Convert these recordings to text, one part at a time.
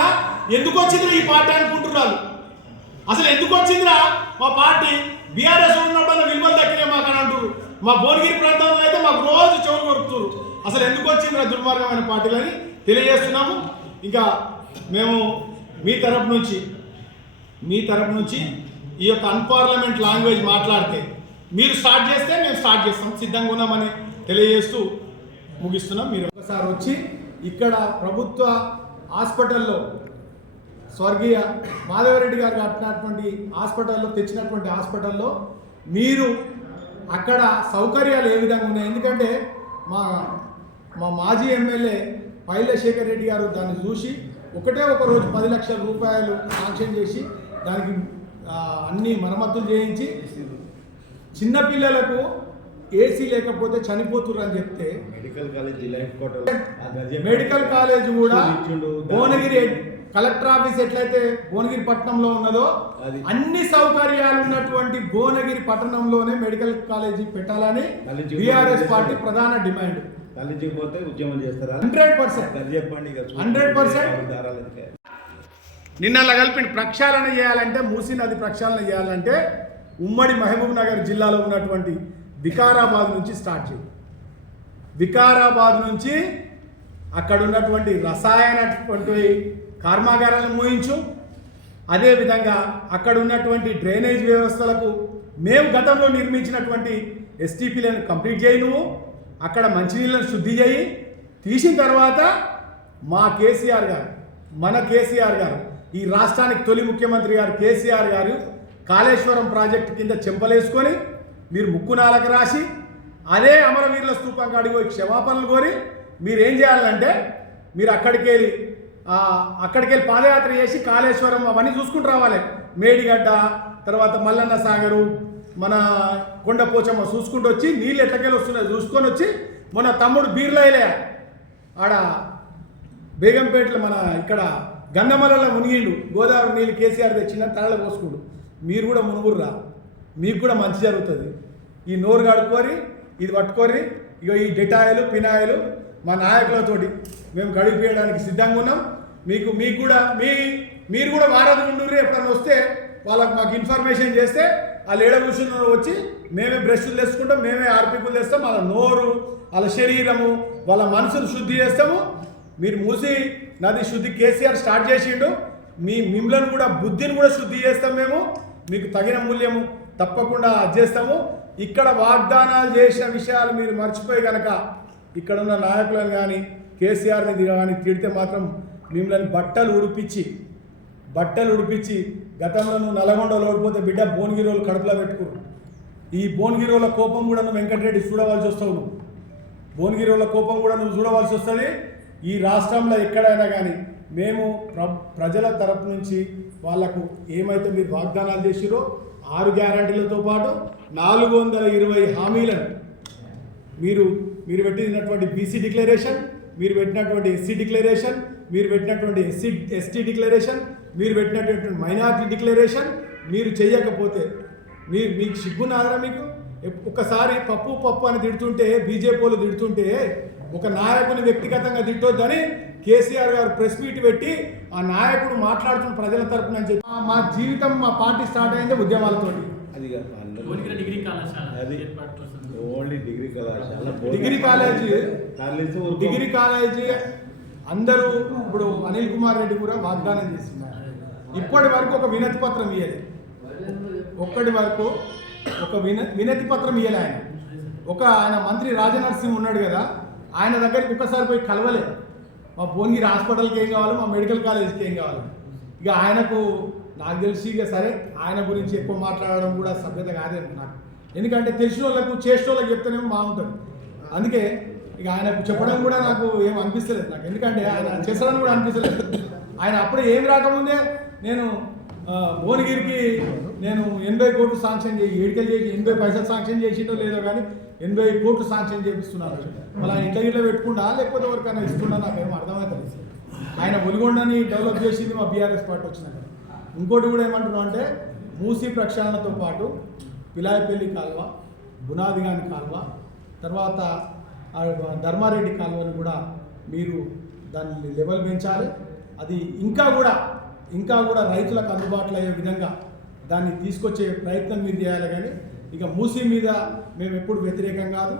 కాకుండా ఎందుకు వచ్చిందిరా ఈ పార్టీ అనుకుంటున్నారు. అసలు ఎందుకు వచ్చిందిరా మా పార్టీ బీఆర్ఎస్ ఉన్నప్పుడు విలువలు దక్కినాయి మాకు అని అంటారు. మా భువనగిరి ప్రాంతంలో అయితే మాకు రోజు చెవులు కొరుకుతారు. అసలు ఎందుకు వచ్చిందిరా దుర్మార్గమైన పార్టీలని తెలియజేస్తున్నాము. ఇంకా మేము మీ తరపు నుంచి ఈ యొక్క అన్పార్లమెంట్ లాంగ్వేజ్ మాట్లాడితే మీరు స్టార్ట్ చేస్తే మేము స్టార్ట్ చేస్తాం, సిద్ధంగా ఉన్నామని తెలియజేస్తూ ముగిస్తున్నాం. మీరు ఒకసారి వచ్చి ఇక్కడ ప్రభుత్వ హాస్పిటల్లో స్వర్గీయ మాధవరెడ్డి గారు కట్టినటువంటి హాస్పిటల్లో తెచ్చినటువంటి హాస్పిటల్లో మీరు అక్కడ సౌకర్యాలు ఏ విధంగా ఉన్నాయి, ఎందుకంటే మా మాజీ ఎమ్మెల్యే పైల శేఖర్ రెడ్డి గారు దాన్ని చూసి ఒకటే ఒక రోజు 10 లక్షల రూపాయలు శాంక్షన్ చేసి దానికి అన్ని మరమ్మతులు చేయించి చిన్నపిల్లలకు ఏసీ లేకపోతే చనిపోతున్నారు అని చెప్తే మెడికల్ కాలేజ్ కూడా భువనగిరి కలెక్టర్ ఆఫీస్ ఎట్లయితే భువనగిరి పట్టణంలో ఉన్నదో అన్ని సౌకర్యాలు ఉన్నటువంటి భువనగిరి పట్టణంలోనే మెడికల్ కాలేజీ పెట్టాలని బీఆర్ఎస్ పార్టీ ప్రధాన డిమాండ్. ఉద్యమం చేస్తారు 100%. నిన్న కలిపి ప్రక్షాళన చేయాలంటే మూసీ నది ప్రక్షాళన చేయాలంటే ఉమ్మడి మహబూబ్ నగర్ జిల్లాలో ఉన్నటువంటి వికారాబాద్ నుంచి స్టార్ట్ చేయి. వికారాబాద్ నుంచి అక్కడ ఉన్నటువంటి రసాయనటువంటి కర్మాగారాలను మూయించు. అదేవిధంగా అక్కడ ఉన్నటువంటి డ్రైనేజ్ వ్యవస్థలకు మేము గతంలో నిర్మించినటువంటి ఎస్టీపీలను కంప్లీట్ చేయి. నువ్వు అక్కడ మంచినీళ్ళను శుద్ధి చేయి. తీసిన తర్వాత మా కేసీఆర్ గారు, మన కేసీఆర్ గారు, ఈ రాష్ట్రానికి తొలి ముఖ్యమంత్రి గారు కేసీఆర్ గారు కాళేశ్వరం ప్రాజెక్టు కింద చెంపలేసుకొని మీరు ముక్కునాలకు రాసి అదే అమరవీరుల స్తూపం కాడికి పోయి క్షమాపణలు కోరి మీరేం చేయాలంటే మీరు అక్కడికి వెళ్ళి పాదయాత్ర చేసి కాళేశ్వరం అవన్నీ చూసుకుంటూ రావాలి. మేడిగడ్డ, తర్వాత మల్లన్న సాగరు, మన కొండపోచమ్మ చూసుకుంటూ వచ్చి నీళ్ళు ఎట్లకెళ్ళి వస్తున్నాయి చూసుకొని వచ్చి మన తమ్ముడు బీర్లైలే ఆడ బేగంపేటలో మన ఇక్కడ గంధమలలో మునిగిండు. గోదావరి నీళ్ళు కేసీఆర్ తెచ్చిన తరల పోసుకుండు. మీరు కూడా మునుగుర్రా, మీకు కూడా మంచి జరుగుతుంది. ఈ నోరు కడుక్కోరి, ఇది పట్టుకోరి. ఇక ఈ డెటాయిలు పినాయిలు మా నాయకులతోటి మేము గడిపేయడానికి సిద్ధంగా ఉన్నాం. మీకు కూడా మీరు కూడా వారధి ఉండుర్రి. ఎప్పుడన్నా వస్తే వాళ్ళకి మాకు ఇన్ఫర్మేషన్ చేస్తే వాళ్ళు ఏడ కూర్చున్న వచ్చి మేమే బ్రష్లు తెచ్చుకుంటాం, మేమే ఆర్పికులు తెస్తాం. వాళ్ళ నోరు, వాళ్ళ శరీరము, వాళ్ళ మనసును శుద్ధి చేస్తాము. మీరు మూసి నది శుద్ధి కేసీఆర్ స్టార్ట్ చేసిండు. మిమ్మల్ని కూడా బుద్ధిని కూడా శుద్ధి చేస్తాం. మేము మీకు తగిన మూల్యము తప్పకుండా చేస్తాము. ఇక్కడ వాగ్దానాలు చేసిన విషయాలు మీరు మర్చిపోయి కనుక ఇక్కడ ఉన్న నాయకులను కానీ కేసీఆర్ని కానీ తిడితే మాత్రం మిమ్మల్ని బట్టలు ఉడిపించి గతంలో నువ్వు నల్గొండలో ఓడిపోతే బిడ్డ భువనగిరిలో కడుపులో పెట్టుకురు. ఈ భువనగిరిల కోపం కూడా నువ్వు వెంకటరెడ్డి చూడవలసి వస్తావు. నువ్వు భువనగిరిల కోపం కూడా నువ్వు చూడవలసి వస్తుంది. ఈ రాష్ట్రంలో ఎక్కడైనా కానీ మేము ప్రజల తరపు నుంచి వాళ్లకు ఏమైతే మీరు వాగ్దానాలు చేసిరో 6 గ్యారంటీలతో పాటు 420 హామీలను మీరు పెట్టినటువంటి బీసీ డిక్లరేషన్, మీరు పెట్టినటువంటి ఎస్సీ డిక్లరేషన్, మీరు పెట్టినటువంటి ఎస్టీ డిక్లరేషన్, మీరు పెట్టినటువంటి మైనారిటీ డిక్లరేషన్ మీరు చేయకపోతే మీకు సిగ్గున్నారా? మీకు ఒక్కసారి పప్పు అని తిడుతుంటే, బీజేపీ వాళ్ళు తిడుతుంటే ఒక నాయకుని వ్యక్తిగతంగా తిట్టొద్దని కేసీఆర్ గారు ప్రెస్ మీట్ పెట్టి ఆ నాయకుడు మాట్లాడుతున్న ప్రజల తరపున అని చెప్పి మా జీవితం, మా పార్టీ స్టార్ట్ అయింది ఉద్యమాలతోటి. డిగ్రీ కాలేజీ అందరూ ఇప్పుడు అనిల్ కుమార్ రెడ్డి కూడా వాగ్దానం చేస్తున్నారు. ఇప్పటి వరకు ఒక వినతి పత్రం ఇవ్వలేదు. వినతి పత్రం ఇవ్వలే ఆయన. ఆయన మంత్రి రాజనరసింహ ఉన్నాడు కదా, ఆయన దగ్గరికి ఒక్కసారి పోయి కలవలే. మా భువనగిరి హాస్పిటల్కి ఏం కావాలి, మా మెడికల్ కాలేజ్కి ఏం కావాలి. ఇక ఆయనకు నాకు తెలిసి ఇక సరే ఆయన గురించి ఎక్కువ మాట్లాడడం కూడా సభ్యత కాదేమో నాకు. ఎందుకంటే తెలిసిన వాళ్ళకు చేసిన వాళ్ళకి చెప్తేనేమో బాగుంటుంది. అందుకే ఇక ఆయనకు చెప్పడం కూడా నాకు ఏం అనిపిస్తలేదు నాకు. ఎందుకంటే ఆయన చేస్తాడని కూడా అనిపిస్తలేదు. ఆయన అప్పుడే ఏమి రాకముందే నేను భువనగిరికి 80 కోట్లు శాంక్షన్ చేసి ఏడికలు చేసి 80 పైసలు శాంక్షన్ చేసిండో లేదో కానీ 80 కోట్లు శాంక్షన్ చేపిస్తున్నాను. మళ్ళీ ఆయన ఇంట్లో పెట్టుకుంటా లేకపోతే ఎవరికైనా ఇస్తున్నా నాకేమో అర్థమవుతుంది. ఆయన ఒలిగొండని డెవలప్ చేసింది మా బీఆర్ఎస్ పార్టీ వచ్చినాక. ఇంకోటి కూడా ఏమంటున్నాం అంటే మూసీ ప్రక్షాళనతో పాటు పిలాయపల్లి కాలువ, బునాదిగాని కాలువ, తర్వాత ధర్మారెడ్డి కాలువని కూడా మీరు దాన్ని లెవెల్ పెంచాలి. అది ఇంకా కూడా రైతులకు అందుబాటులో అయ్యే విధంగా దాన్ని తీసుకొచ్చే ప్రయత్నం మీరు చేయాలి. కానీ ఇక మూసీ మీద మేము ఎప్పుడు వ్యతిరేకం కాదు,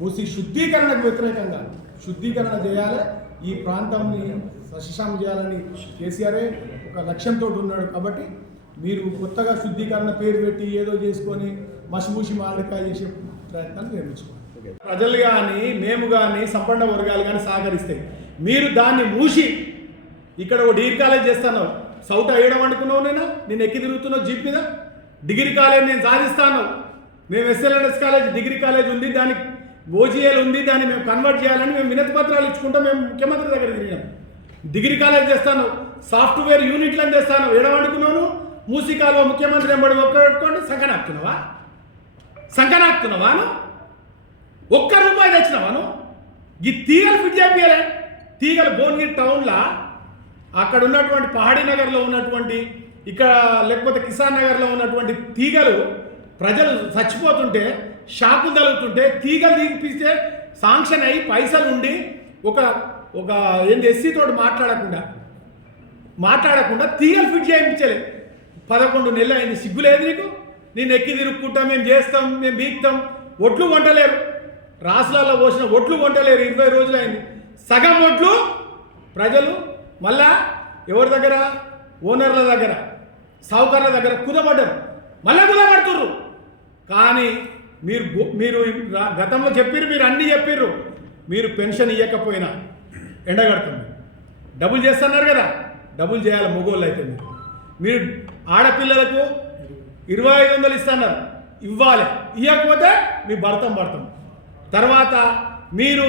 మూసీ శుద్ధీకరణకు వ్యతిరేకం కాదు. శుద్ధీకరణ చేయాలి, ఈ ప్రాంతాన్ని సశిశామం చేయాలని కేసీఆరే ఒక లక్ష్యంతో ఉన్నాడు. కాబట్టి మీరు కొత్తగా శుద్ధీకరణ పేరు పెట్టి ఏదో చేసుకొని మసిమూసి మారడికాయ చేసే ప్రయత్నాలు నిర్మించుకోవాలి. ప్రజలు కానీ మేము కానీ సంపన్న వర్గాలు కానీ సహకరిస్తాయి. మీరు దాన్ని మూసి ఇక్కడ ఒక డిగ్రీ కాలేజ్ చేస్తాను, సౌట వేయడం అనుకున్నావు, నేను ఎక్కి తిరుగుతున్నావు జీప్ మీద. డిగ్రీ కాలేజ్ నేను సాధిస్తాను, మేము ఎస్ఎల్ఎన్ఎస్ కాలేజ్ డిగ్రీ కాలేజ్ ఉంది, దానికి ఓజీఎల్ ఉంది, దాన్ని మేము కన్వర్ట్ చేయాలని మేము వినతి పత్రాలు ఇచ్చుకుంటాం. మేము ముఖ్యమంత్రి దగ్గర తిరిగాం. డిగ్రీ కాలేజ్ చేస్తాను, సాఫ్ట్వేర్ యూనిట్లను చేస్తాను, ఏడవనుకున్నాను. మూసీ కాలువ ముఖ్యమంత్రి ఎంబడి ఒక్కడుకోండి. సంకనాక్తున్నావాను ఒక్క రూపాయి తెచ్చినవాను. ఈ తీగలు ఫిట్ చేయాలి. తీగలు భువనగిరి టౌన్లో అక్కడ ఉన్నటువంటి పహాడీ నగర్లో ఉన్నటువంటి, ఇక్కడ లేకపోతే కిసాన్ నగర్లో ఉన్నటువంటి తీగలు ప్రజలు చచ్చిపోతుంటే, షాకులు తగులుతుంటే తీగలు తీపిస్తే శాంక్షన్ అయ్యి పైసలు ఉండి ఒక ఎస్సీ తోటి మాట్లాడకుండా తీగలు ఫిట్ చేయించలే. 11 నెలలు అయింది. సిగ్గులేదు నీకు? నేను ఎక్కి తిరుక్కుంటాం, మేము చేస్తాం, మేము బీక్తాం. ఒట్లు కొంటలేరు, రాసులలో పోసిన ఒట్లు కొంటలేరు. 20 రోజులు అయింది. సగం ఒట్లు ప్రజలు మళ్ళా ఎవరి దగ్గర, ఓనర్ల దగ్గర, సావుకారుల దగ్గర కుదపడ్డారు. మళ్ళీ కుదపడుతుర్రు. కానీ మీరు గతంలో చెప్పారు, మీరు అన్నీ చెప్పారు. మీరు పెన్షన్ ఇవ్వకపోయినా ఎండగడుతుంది. డబుల్ చేస్తున్నారు కదా, డబుల్ చేయాలి మొగోళ్ళు అయితే. మీరు ఆడపిల్లలకు 2500 ఇస్తున్నారు, ఇవ్వాలి. ఇవ్వకపోతే మీ భర్తం. తర్వాత మీరు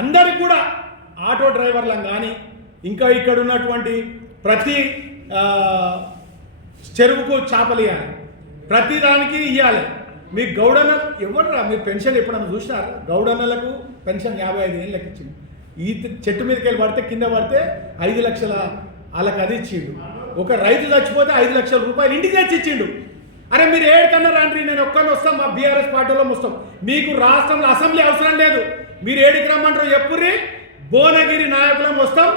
అందరికి కూడా ఆటో డ్రైవర్లను కానీ, ఇంకా ఇక్కడ ఉన్నటువంటి ప్రతి చెరువుకు చేపలు ఇవ్వాలి, ప్రతి దానికి ఇవ్వాలి. మీ గౌడన్న ఎవరురా? మీరు పెన్షన్ ఎప్పుడన్నా చూసినారు? గౌడన్నలకు పెన్షన్ 55 ఏళ్ళు లెక్క ఇచ్చింది. ఈ చెట్టు మీదకి వెళ్ళి పడితే, కింద పడితే 5 లక్షల వాళ్ళకి అది ఇచ్చిండు. ఒక రైతు చచ్చిపోతే 5 లక్షల రూపాయలు ఇంటికి తెచ్చి ఇచ్చిండు. అరే మీరు ఏడుకన్నా రండి, నేను ఒక్కరిని వస్తాం, మా బీఆర్ఎస్ పార్టీలో వస్తాం. మీకు రాష్ట్రంలో అసెంబ్లీ అవసరం లేదు, మీరు ఏడికి రమ్మంటారు చెప్పుర్రి, భువనగిరి నాయకులం వస్తాం.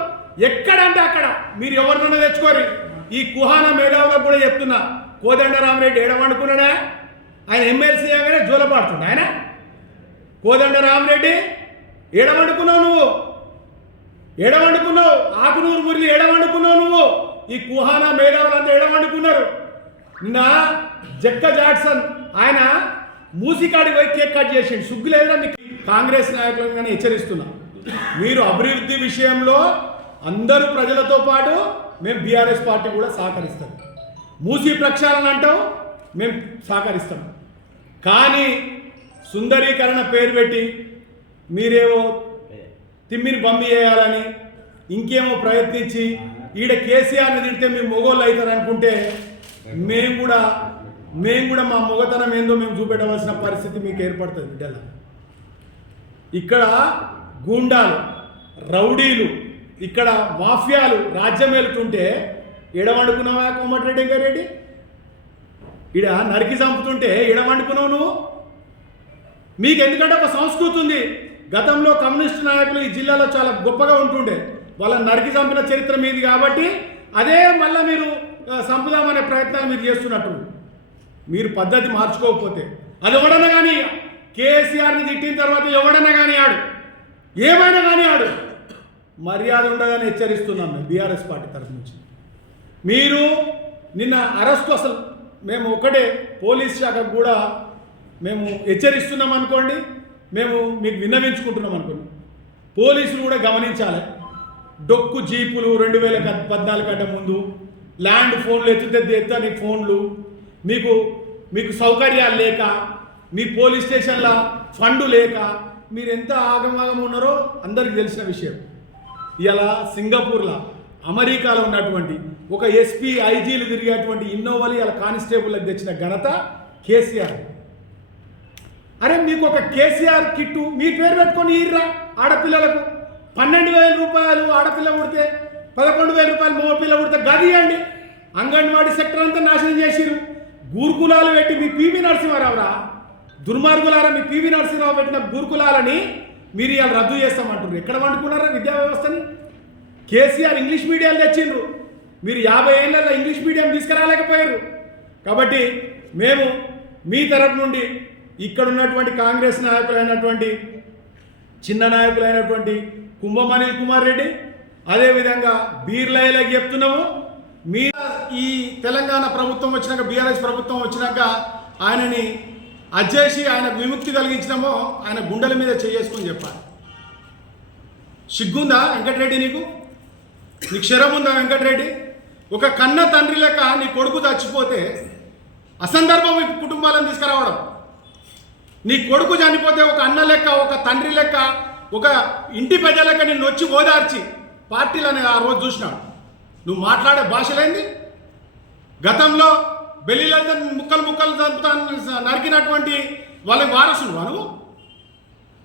ఎక్కడంటే అక్కడ మీరు ఎవరినన్నా తెచ్చుకోరు. ఈ కుహాన మేధావులకు కూడా చెప్తున్నా, కోదండరామరెడ్డి ఏడవనుకున్నాడా? ఆయన ఎమ్మెల్సీ అగానే జోలపాడుతుండ. ఆయన కోదండరామరెడ్డి ఏడవండుకున్నావు, నువ్వు ఏడవండుకున్నావు. ఆకునూరు మురళి ఏడవండుకున్నావు నువ్వు. ఈ కుహానా మేధావులంతా ఏడవండుకున్నారు. నిన్న జక్క జాక్సన్ ఆయన మూసికాడి పోయి కేక్ కట్ చేసిండు. సుగ్గు లేదా మీకు? కాంగ్రెస్ నాయకులను కానీ హెచ్చరిస్తున్నా, మీరు అభివృద్ధి విషయంలో అందరూ ప్రజలతో పాటు మేము బీఆర్ఎస్ పార్టీ కూడా సహకరిస్తాం. మూసీ ప్రక్షాళన అంటాం, మేము సహకరిస్తాం. కానీ సుందరీకరణ పేరు పెట్టి మీరేమో తిమ్మిని బమ్మి చేయాలని ఇంకేమో ప్రయత్నించి ఈడ కేసీఆర్ని తింటే మీ మొగోళ్ళు అవుతారు అనుకుంటే, మేము కూడా మా మొగతనం ఏందో మేము చూపెట్టవలసిన పరిస్థితి మీకు ఏర్పడుతుంది. బిడ్డల ఇక్కడ గూండాలు, రౌడీలు, ఇక్కడ మాఫియాలు రాజ్యం వెళ్తుంటే ఎడవండుకున్నావా కోమటిరెడ్డి వెంకరెడ్డి? ఈడ నరికి చంపుతుంటే ఎడవండుకున్నావు నువ్వు? మీకు ఎందుకంటే ఒక సంస్కృతి ఉంది. గతంలో కమ్యూనిస్టు నాయకులు ఈ జిల్లాలో చాలా గొప్పగా ఉంటుండే, వాళ్ళని నరికి చంపిన చరిత్ర మీది. కాబట్టి అదే మళ్ళీ మీరు చంపుదామనే ప్రయత్నాలు మీరు చేస్తున్నట్టు. మీరు పద్ధతి మార్చుకోకపోతే అది ఎవడన్నా కానీ, కేసీఆర్ని తిట్టిన తర్వాత ఎవడన్నా కానీ ఆడు, ఏమైనా కానీ ఆడు, మర్యాద ఉండదని హెచ్చరిస్తున్నాం మేము బీఆర్ఎస్ పార్టీ తరఫు నుంచి. మీరు నిన్న అరెస్టు, అసలు మేము ఒకటే పోలీస్ శాఖకు కూడా మేము హెచ్చరిస్తున్నాం అనుకోండి, మేము మీకు విన్నవించుకుంటున్నాం అనుకోండి. పోలీసులు కూడా గమనించాలి. డొక్కు జీపులు 2014 కంటే ముందు, ల్యాండ్ ఫోన్లు ఎత్తుని ఫోన్లు, మీకు సౌకర్యాలు లేక, మీ పోలీస్ స్టేషన్ల ఫండు లేక మీరు ఎంత ఆగమాగం ఉన్నారో అందరికీ తెలిసిన విషయం. ఇలా సింగపూర్లో, అమెరికాలో ఉన్నటువంటి ఒక ఎస్పీ, ఐజీలు తిరిగేటువంటి ఇన్నోవాలు ఇలా కానిస్టేబుల్కి తెచ్చిన ఘనత కేసీఆర్. అరే మీకు ఒక కేసీఆర్ కిట్టు మీ పేరు పెట్టుకొని ఇర్రా ఆడపిల్లలకు. 12,000 రూపాయలు ఆడపిల్ల పుడితే, 11,000 రూపాయలు మగపిల్ల పుడితే గది అండి. అంగన్వాడీ సెక్టర్ అంతా నాశనం చేసిరు. గురుకులాలు పెట్టి మీ పివి నరసింహారావురా దుర్మార్గులారా, మీ పివి నరసింహారావు పెట్టిన గురుకులాలని మీరు ఇలా రద్దు చేస్తామంటున్నారు. ఎక్కడ వండుకున్నారా విద్యా వ్యవస్థని? కేసీఆర్ ఇంగ్లీష్ మీడియాలు తెచ్చిండ్రు, మీరు 50 ఏళ్ళలో ఇంగ్లీష్ మీడియం తీసుకురాలేకపోయారు. కాబట్టి మేము మీ తరపు నుండి ఇక్కడ ఉన్నటువంటి కాంగ్రెస్ నాయకులైనటువంటి చిన్న నాయకులైనటువంటి కుంభం అనిల్ కుమార్ రెడ్డి, అదేవిధంగా బీర్లయ్యలకు చెప్తున్నాము, మీ ఈ తెలంగాణ ప్రభుత్వం వచ్చినాక, బీఆర్ఎస్ ప్రభుత్వం వచ్చినాక ఆయనని అజ్జేసి ఆయనకు విముక్తి కలిగించినామో ఆయన గుండెల మీద చేసుకొని చెప్పాలి. సిగ్గుందా వెంకటరెడ్డి? నీకు క్షరం ఉందా వెంకటరెడ్డి? ఒక కన్న తండ్రి లెక్క నీ కొడుకు చచ్చిపోతే అసందర్భం ఈ కుటుంబాలను తీసుకురావడం, నీ కొడుకు చనిపోతే ఒక అన్న లెక్క, ఒక తండ్రి లెక్క, ఒక ఇంటి పెద్ద లెక్క నిన్ను వచ్చి ఓదార్చి పార్టీలని ఆ రోజు చూసినాడు. నువ్వు మాట్లాడే భాషలేంది? గతంలో బెల్లిలంతా ముక్కలు ముక్కలు నరికినటువంటి వాళ్ళకి వారసును వాను,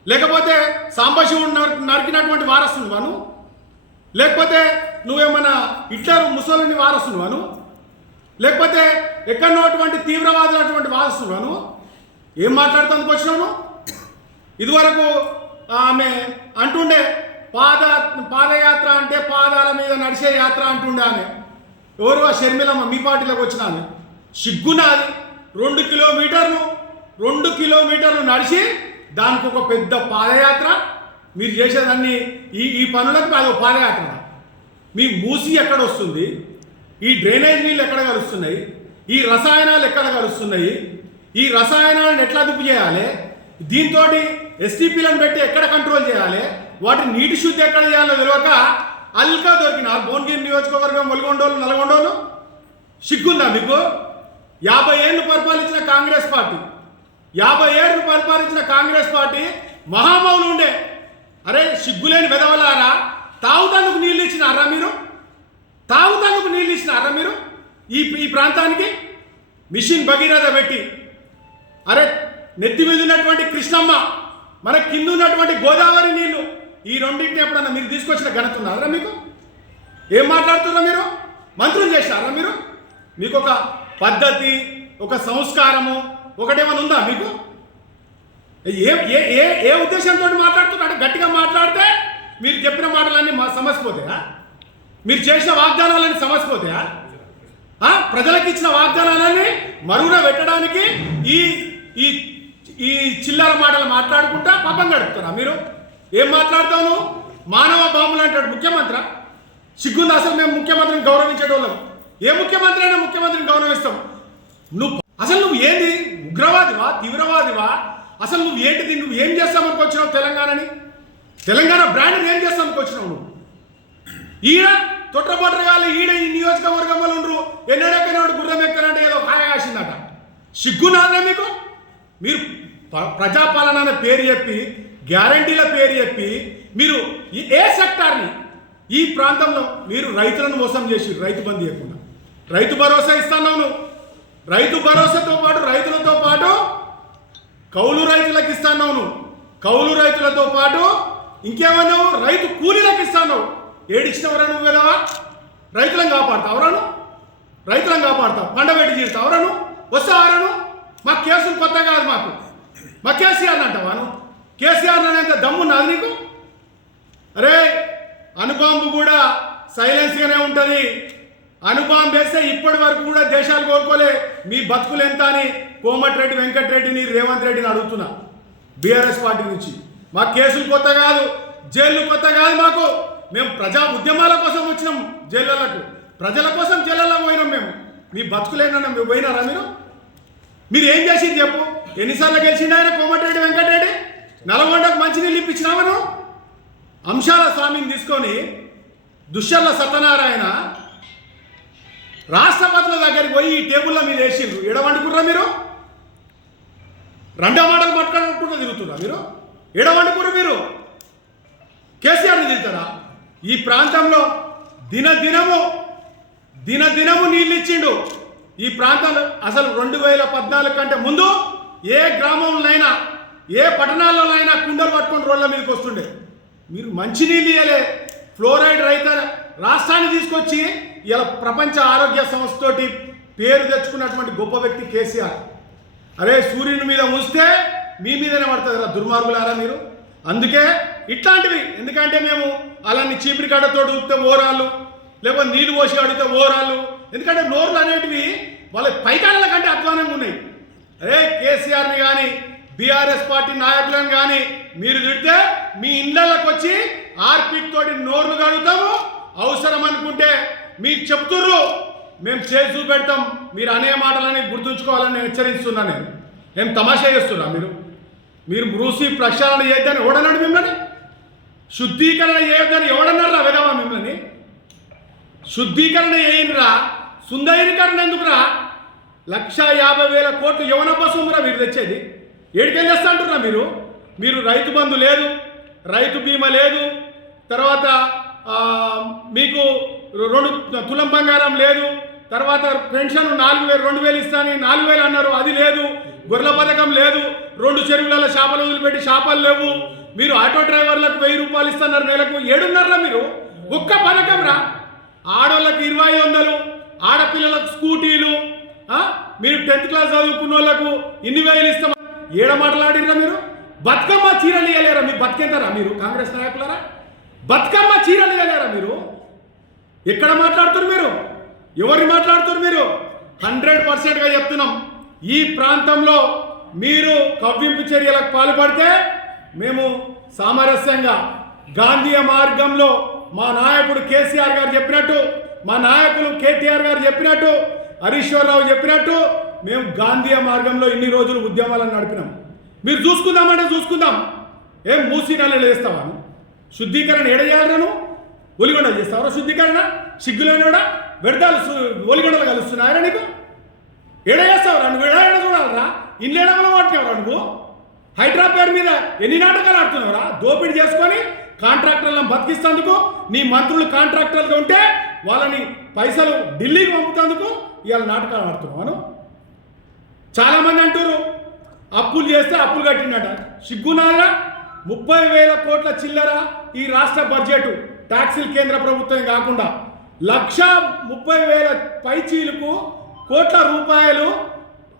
లేకపోతే సాంబశివుడు నరికినటువంటి వారసును వాను, లేకపోతే నువ్వేమన్నా హిట్లర్ ముసలిని వారసును వాను, లేకపోతే ఎక్కడన్నటువంటి తీవ్రవాదులటువంటి వారసును వాను. ఏం మాట్లాడుతానికి వచ్చినావు? ఇదివరకు ఆమె అంటుండే పాదయాత్ర అంటే పాదాల మీద నడిచే యాత్ర అంటుండే ఆమె. ఎవరు? ఆ షర్మిలమ్మ, మీ పార్టీలోకి వచ్చిన ఆమె. సిగ్గునాది. 2 కిలోమీటర్లు నడిచి దానికి ఒక పెద్ద పాదయాత్ర. మీరు చేసేదాన్ని ఈ పనులకు అది ఒక పాదయాత్ర. మీ మూసి ఎక్కడ వస్తుంది? ఈ డ్రైనేజ్ నీళ్ళు ఎక్కడ కలుస్తున్నాయి? ఈ రసాయనాలు ఎక్కడ కలుస్తున్నాయి? ఈ రసాయనాలను ఎట్లా అదుపు చేయాలి? దీంతో ఎస్టీపీలను పెట్టి ఎక్కడ కంట్రోల్ చేయాలి? వాటి నీటి శుద్ధి ఎక్కడ చేయాలో తెలియక అల్కా దొరికిన భువనగిరి నియోజకవర్గం, ఒలిగొండోలు, నల్గొండోలు. సిగ్గుందా మీకు? 50 ఏళ్ళు పరిపాలించిన కాంగ్రెస్ పార్టీ, 50 ఏళ్ళు పరిపాలించిన కాంగ్రెస్ పార్టీ మహామౌలు ఉండే. అరే సిగ్గులేని వెదవలారా, తాగుతందుకు నీళ్ళు ఇచ్చినారా మీరు? తాగుతందుకు నీళ్ళు ఇచ్చినారా మీరు? ఈ ప్రాంతానికి మిషన్ భగీరథ పెట్టి, అరే నెత్తి మీద ఉన్నటువంటి కృష్ణమ్మ, మన కింద ఉన్నటువంటి గోదావరి నీళ్లు, ఈ రెండింటిని ఎప్పుడన్నా మీరు తీసుకొచ్చిన ఘనత ఉన్నారా మీకు? ఏం మాట్లాడుతున్నారా మీరు? మంత్రులు చేశారా మీరు? మీకు ఒక పద్ధతి, ఒక సంస్కారము ఒకటేమైనా ఉందా మీకు? ఏ ఉద్దేశంతో మాట్లాడుతున్నాడు? గట్టిగా మాట్లాడితే మీరు చెప్పిన మాటలన్నీ సమసిపోతాయా? మీరు చేసిన వాగ్దానాలన్నీ సమసిపోతాయా? ప్రజలకు ఇచ్చిన వాగ్దానాలన్నీ మరుగున పెట్టడానికి ఈ ఈ చిల్లర మాటలు మాట్లాడుకుంటా పాపం గడుపుతారా మీరు? ఏం మాట్లాడతావు? మానవ బాంబులు అంటాడు ముఖ్యమంత్రి. సిగ్గుంది అసలు? మేము ముఖ్యమంత్రిని గౌరవించేటోళ్ళం. ఏ ముఖ్యమంత్రి అయినా ముఖ్యమంత్రిని గౌరవిస్తాం. నువ్వు ఏంది? ఉగ్రవాదివా? తీవ్రవాదివా? అసలు నువ్వు ఏంటిది? నువ్వు ఏం చేస్తామనుకు వచ్చినావు తెలంగాణని? తెలంగాణ బ్రాండ్ని ఏం చేస్తామనుకు వచ్చినావు నువ్వు? ఈడ తొట్టబొట్టగాలి, ఈడ ఈ నియోజకవర్గంలో ఉండరు. ఎన్నడెక్కనోడు గుర్రం ఎక్కనంటే ఏదో హాయ కాసిందట. సిగ్గునాదా మీకు? మీరు ప్రజాపాలన అనే పేరు చెప్పి, గ్యారంటీల పేరు చెప్పి, మీరు ఏ సెక్టార్ని ఈ ప్రాంతంలో మీరు రైతులను మోసం చేసి రైతు బంధు ఇవ్వకుండా రైతు భరోసా ఇస్తున్నావు నువ్వు. రైతు భరోసాతో పాటు రైతులతో పాటు కౌలు రైతులకు ఇస్తున్నావు నువ్వు. కౌలు రైతులతో పాటు ఇంకేమన్నావు? రైతు కూలీలకు ఇస్తున్నావు. ఏడిచ్చినవరా నువ్వు కదవా? రైతులను కాపాడుతావరాను? రైతులను కాపాడుతావు. పండబెట్టి తీరుతావరాను? వస్తావరాను? మా కేసులు కొత్త కాదు మాకు. మా కేసీఆర్ అంటావాను? కేసీఆర్ అనేంత దమ్మున్నది నీకు? అరే అణుబాంబు కూడా సైలెన్స్గానే ఉంటుంది. అణుబాంబు వేస్తే ఇప్పటి వరకు కూడా దేశాలు కోలుకోలే. మీ బతుకులు ఎంత అని కోమటిరెడ్డి వెంకటరెడ్డిని, రేవంత్ రెడ్డిని అడుగుతున్నా బీఆర్ఎస్ పార్టీ నుంచి. మా కేసులు కొత్త కాదు, జైళ్ళు కొత్త కాదు మాకు. మేము ప్రజా ఉద్యమాల కోసం వచ్చినాం జైళ్ళకు, ప్రజల కోసం జైళ్ళలో పోయినాం మేము. మీ బతుకులేనన్నా మేము పోయినారా మీరు? మీరు ఏం చేసింది చెప్పు? ఎన్నిసార్లు గెలిచిండు ఆయన కోమటిరెడ్డి వెంకటరెడ్డి? నల్గొండకు మంచినీళ్ళు ఇప్పించినావా నువ్వు? అంశాల స్వామిని తీసుకొని దుశ్శల సత్యనారాయణ రాష్ట్రపతుల దగ్గరికి పోయి ఈ టేబుల్ల మీద వేసిండ్రు. ఎడవండుకుర్రా మీరు? రెండో మాటలు పట్టుకుంటూ తిరుగుతున్నా మీరు? ఎడవండుకుర్రు మీరు? కేసీఆర్ని తిరుగుతారా? ఈ ప్రాంతంలో దినదినము నీళ్ళు ఇచ్చిండు. ఈ ప్రాంతంలో అసలు 2014 కంటే ముందు ఏ గ్రామంలోనైనా, ఏ పట్టణాల్లోనైనా కుండలు పట్టుకొని రోడ్ల మీదకి వస్తుండే. మీరు మంచినీళ్ళు ఇయ్యలే. ఫ్లోరైడ్ రహిత రాష్ట్రాన్ని తీసుకొచ్చి ఇలా ప్రపంచ ఆరోగ్య సంస్థతోటి పేరు తెచ్చుకున్నటువంటి గొప్ప వ్యక్తి కేసీఆర్. అరే సూర్యుని మీద ఉంచితే మీ మీదనే పడుతుంది కదా దుర్మార్గులారా మీరు. అందుకే ఇట్లాంటివి, ఎందుకంటే మేము అలాని చీపిరి కట్టతో ఊపితే ఓరాళ్ళు, లేకపోతే నీళ్లు పోసి అడిగితే ఓరాళ్ళు. ఎందుకంటే నోర్లు అనేటివి వాళ్ళ పైకాళ్ళ కంటే అధ్వానంగా ఉన్నాయి. అరే కేసీఆర్ని కానీ బీఆర్ఎస్ పార్టీ నాయకులను కానీ మీరు తిడితే మీ ఇళ్ళకి వచ్చి ఆర్పిక్ తోటి నోర్లు కడుగుతాము. అవసరం అనుకుంటే మీరు చెప్తుర్రు, మేము చేసి చూపెడతాం. మీరు అనే మాటలని గుర్తుంచుకోవాలని నేను హెచ్చరిస్తున్నా. నేను ఏం తమాషా చేస్తున్నా? మీరు బ్రూసి ప్రక్షాళన చేయొద్దని ఎవడన్నాడు మిమ్మల్ని? శుద్ధీకరణ చేయొద్దని ఎవడన్నారా విధవా మిమ్మల్ని? శుద్ధీకరణ చేయండిరా, సుందరీకరణ ఎందుకురా? 1,50,000 కోట్లు యవనబ్బ సొమ్మురా మీరు తెచ్చేది. ఏడికెళ్ళి చేస్తా అంటున్నా మీరు రైతు బంధు లేదు, రైతు బీమా లేదు, తర్వాత మీకు 2 తులం బంగారం లేదు, తర్వాత పెన్షన్ 4,000 2,000 ఇస్తాను 4,000 అన్నారు, అది లేదు. గొర్రెల పథకం లేదు, 2 చెరువులలో చేపలు వదిలిపెట్టి చేపలు లేవు. మీరు ఆటో డ్రైవర్లకు 1,000 రూపాయలు ఇస్తున్నారు నెలకు. 7.5 మీరు ఒక్క పథకం రా. ఆడవాళ్ళకి 2,500, ఆడపిల్లలకు స్కూటీలు, మీరు 10th క్లాస్ చదువుకున్న వాళ్ళకు ఇన్ని వేలు ఇస్తాం. ఏడ మాట్లాడిరా మీరు? బతుకమ్మ చీరలు ఇవ్వలేరా? మీరు బతికేంటారా మీరు కాంగ్రెస్ నాయకులారా? బతుకమ్మ చీరలు ఇవ్వలేరా మీరు? ఎక్కడ మాట్లాడుతున్నారు మీరు? ఎవరిని మాట్లాడుతున్నారు మీరు? 100%గా చెప్తున్నాం, ఈ ప్రాంతంలో మీరు కవ్వింపు చర్యలకు పాల్పడితే మేము సామరస్యంగా గాంధీ మార్గంలో మా నాయకుడు కేసీఆర్ గారు చెప్పినట్టు, మా నాయకులు కేటీఆర్ గారు చెప్పినట్టు, హరీశ్వరరావు చెప్పినట్టు మేము గాంధీ మార్గంలో ఇన్ని రోజులు ఉద్యమాలను నడిపినాం. మీరు చూసుకుందామంటే చూసుకుందాం. ఏం మూసి నల్లలు వేస్తావా? శుద్ధీకరణ ఏడ చేయాలను? ఒలిగొండలు చేస్తావరా శుద్ధీకరణ? సిగ్గులేనివాడా? వ్యర్థాలు ఒలిగొండలు కలుస్తున్నాయరా నీకు? ఏడ చేస్తావురా నువ్వు? ఏడ చూడాలరా? ఇన్నేడమలో వాటినవరా నువ్వు? హైడ్రా పేరు మీద ఎన్ని నాటకాలు ఆడుతున్నావురా? దోపిడీ చేసుకొని కాంట్రాక్టర్లను బతికిస్తేందుకు, నీ మంత్రులు కాంట్రాక్టర్లు ఉంటే వాళ్ళని పైసలు ఢిల్లీకి పంపుతందుకు ఇవాళ నాటకాలు ఆడుతున్నాను. చాలామంది అంటారు అప్పులు చేస్తే అప్పులు కట్టినట. సిగ్గునాగా 30,000 కోట్ల చిల్లర ఈ రాష్ట్ర బడ్జెట్ ట్యాక్సీలు కేంద్ర ప్రభుత్వం కాకుండా 1,30,000 పైచీలకు కోట్ల రూపాయలు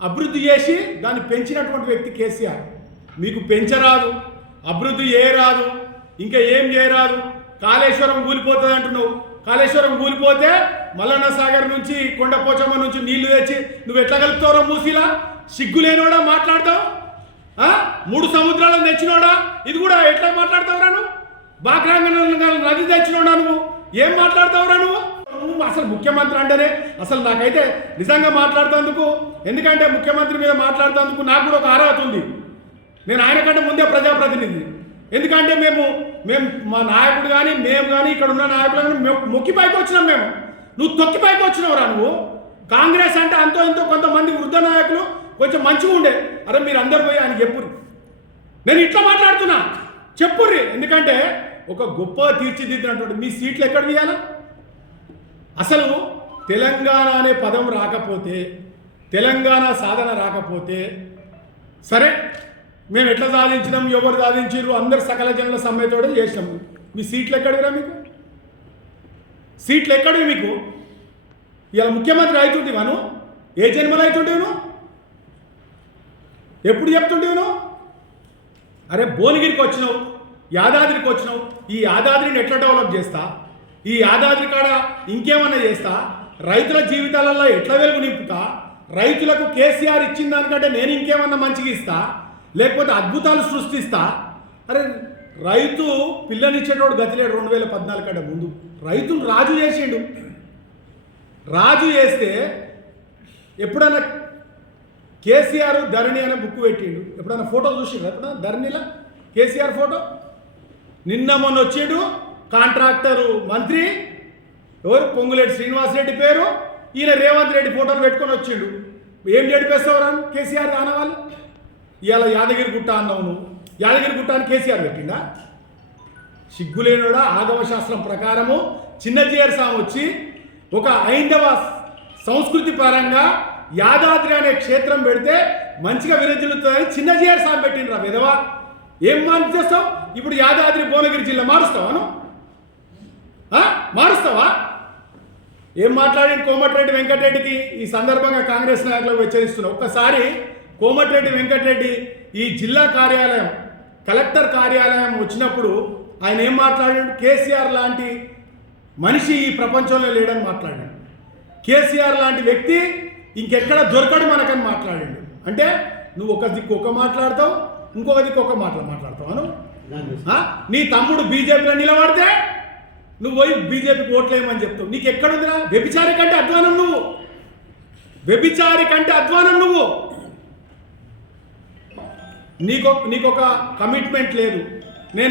అభివృద్ధి చేసి దాన్ని పెంచినటువంటి వ్యక్తి కేసీఆర్. మీకు పెంచరాదు, అభివృద్ధి చేయరాదు, ఇంకా ఏం చేయరాదు. కాళేశ్వరం కూలిపోతుంది అంటున్నావు. కాళేశ్వరం కూలిపోతే మల్లన్న సాగర్ నుంచి కొండపోచమ్మ నుంచి నీళ్లు తెచ్చి నువ్వు ఎట్లా కలుపుతావురా మూసిలా? సిగ్గులేనోడా మాట్లాడతావు? 3 సముద్రాలను తెచ్చినోడా? ఇది కూడా ఎట్లా మాట్లాడతావురా నువ్వు? బాక్రాంగ నది తెచ్చినోడా నువ్వు? ఏం మాట్లాడతావురా నువ్వు? అసలు ముఖ్యమంత్రి అంటేనే అసలు నాకైతే నిజంగా మాట్లాడుతందుకు, ఎందుకంటే ముఖ్యమంత్రి మీద మాట్లాడుతందుకు నాకు కూడా ఒక అర్హత ఉంది. నేను ఆయన కంటే ముందే ప్రజాప్రతినిధి. ఎందుకంటే మేము మా నాయకుడు కానీ మేము కానీ ఇక్కడ ఉన్న నాయకులు కానీ మొక్కి పైకి వచ్చినాం. నువ్వు తొక్కి పైకి వచ్చినావురా నువ్వు. కాంగ్రెస్ అంటే అంతో ఎంతో కొంతమంది వృద్ధ నాయకులు కొంచెం మంచిగా ఉండే. అరే మీరు అందరు పోయి ఆయన చెప్పుర్రి. నేను ఇట్లా మాట్లాడుతున్నా, చెప్పుర్రి. ఎందుకంటే ఒక గొప్ప తీర్చిదిద్దినటువంటి మీ సీట్లు ఎక్కడ తీయాలా? అసలు తెలంగాణ అనే పదం రాకపోతే, తెలంగాణ సాధన రాకపోతే, సరే మేము ఎట్లా సాధించినాం, ఎవరు సాధించారు, అందరు సకల జనుల సమ్మెతోడే చేసినాము. మీ సీట్లు ఎక్కడివిరా? మీకు సీట్లు ఎక్కడివి? మీకు ఇలా ముఖ్యమంత్రి అవుతుంటేవాను? ఏ జన్మలు అవుతుంటేను? ఎప్పుడు చెప్తుంటేను? అరే భువనగిరికి వచ్చినావు, యాదాద్రికి వచ్చినావు, ఈ యాదాద్రిని ఎట్లా డెవలప్ చేస్తా, ఈ యాదాద్రి కాడ ఇంకేమన్నా చేస్తా, రైతుల జీవితాలలో ఎట్లా వెలుగు నింపుతా, రైతులకు కేసీఆర్ ఇచ్చిన దానికంటే నేను ఇంకేమన్నా మంచిగా ఇస్తా, లేకపోతే అద్భుతాలు సృష్టిస్తా. అరే రైతు పిల్లనిచ్చేటోడు గతిలేడు 2014 కంటే ముందు. రైతును రాజు చేసిండు. రాజు చేస్తే ఎప్పుడన్నా కేసీఆర్ ధరణి అనే బుక్ పెట్టిండు. ఎప్పుడన్నా ఫోటో చూసిండు? ఎప్పుడన్నా ధరణిలా కేసీఆర్ ఫోటో? నిన్న మొన్న వచ్చాడు కాంట్రాక్టరు మంత్రి ఎవరు, పొంగులేటి శ్రీనివాసరెడ్డి పేరు, ఈయన రేవంత్ రెడ్డి ఫోటోలు పెట్టుకొని వచ్చిండు. ఏం జడిపేస్తావురా కేసీఆర్ ఆనవాళ్ళు? ఇవాళ యాదగిరి గుట్ట అన్నావు నువ్వు. యాదగిరి గుట్ట అని కేసీఆర్ పెట్టిండా? సిగ్గులేనుడా. ఆగమ శాస్త్రం ప్రకారము చిన్నజీయర్ స్వామి వచ్చి ఒక ఐందవ సంస్కృతి పరంగా యాదాద్రి అనే క్షేత్రం పెడితే మంచిగా విరజిల్లుతుందని చిన్నజీయర్ స్వామి పెట్టిండ్రా విధవా. ఏం చేస్తావు ఇప్పుడు? యాదాద్రి భువనగిరి జిల్లా మారుస్తావాను? మారుస్తావా? ఏం మాట్లాడి కోమటిరెడ్డి వెంకటరెడ్డికి ఈ సందర్భంగా కాంగ్రెస్ నాయకులకు హెచ్చరిస్తున్నావు. ఒక్కసారి కోమటిరెడ్డి వెంకటరెడ్డి ఈ జిల్లా కార్యాలయం, కలెక్టర్ కార్యాలయం వచ్చినప్పుడు ఆయన ఏం మాట్లాడాడు? కేసీఆర్ లాంటి మనిషి ఈ ప్రపంచంలో లేడని మాట్లాడాడు. కేసీఆర్ లాంటి వ్యక్తి ఇంకెక్కడ దొరకడు మనకని మాట్లాడాడు. అంటే నువ్వు ఒక దిక్కు ఒక మాట్లాడతావు, ఇంకొక దిక్కు ఒక మాట్లాడతావు అను. నీ తమ్ముడు బీజేపీలో నిలబడితే నువ్వు పోయి బీజేపీకి ఓట్లేయమని చెప్తావు. నీకు ఎక్కడుందిరా? వ్యభిచారి కంటే అధ్వానం నువ్వు, వ్యభిచారి కంటే అధ్వానం నువ్వు. నీకొక కమిట్మెంట్ లేదు. నేను